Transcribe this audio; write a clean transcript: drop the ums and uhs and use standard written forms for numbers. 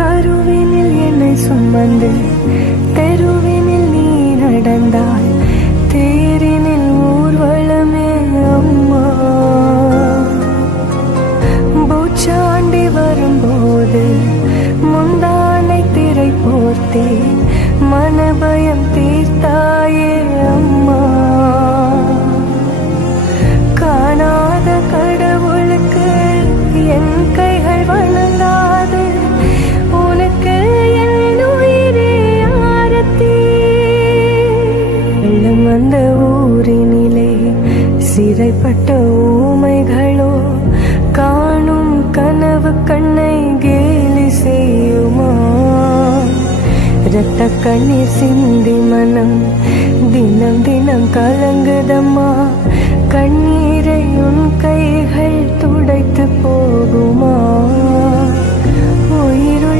கருவினில் என்னை சுமந்து தெருவினில் நீ நடந்தாய், தேரினில் ஊர்வலமே அம்மா. பூச்சாண்டி வரும்போது முந்தானை திரை போர்த்தே மனபயம் தீர்த்தாயே அம்மா. காணாத கடவுளுக்கு என் கைகள் வணங்காது, உனக்கு என் உயிரே ஆரத்தி. வெள்ளம் வந்த ஊரினிலே சிறைப்பட்ட ஊமைகளோ காணும் கனவு கண்ணை கேலி செய்யுமா? இரத்த கண்ணீர் சிந்தி மனம் தினம் தினம் கலங்குதம்மா. கண்ணீரை உன் கைகள் துடைத்து போகுமா? உயிருள்ள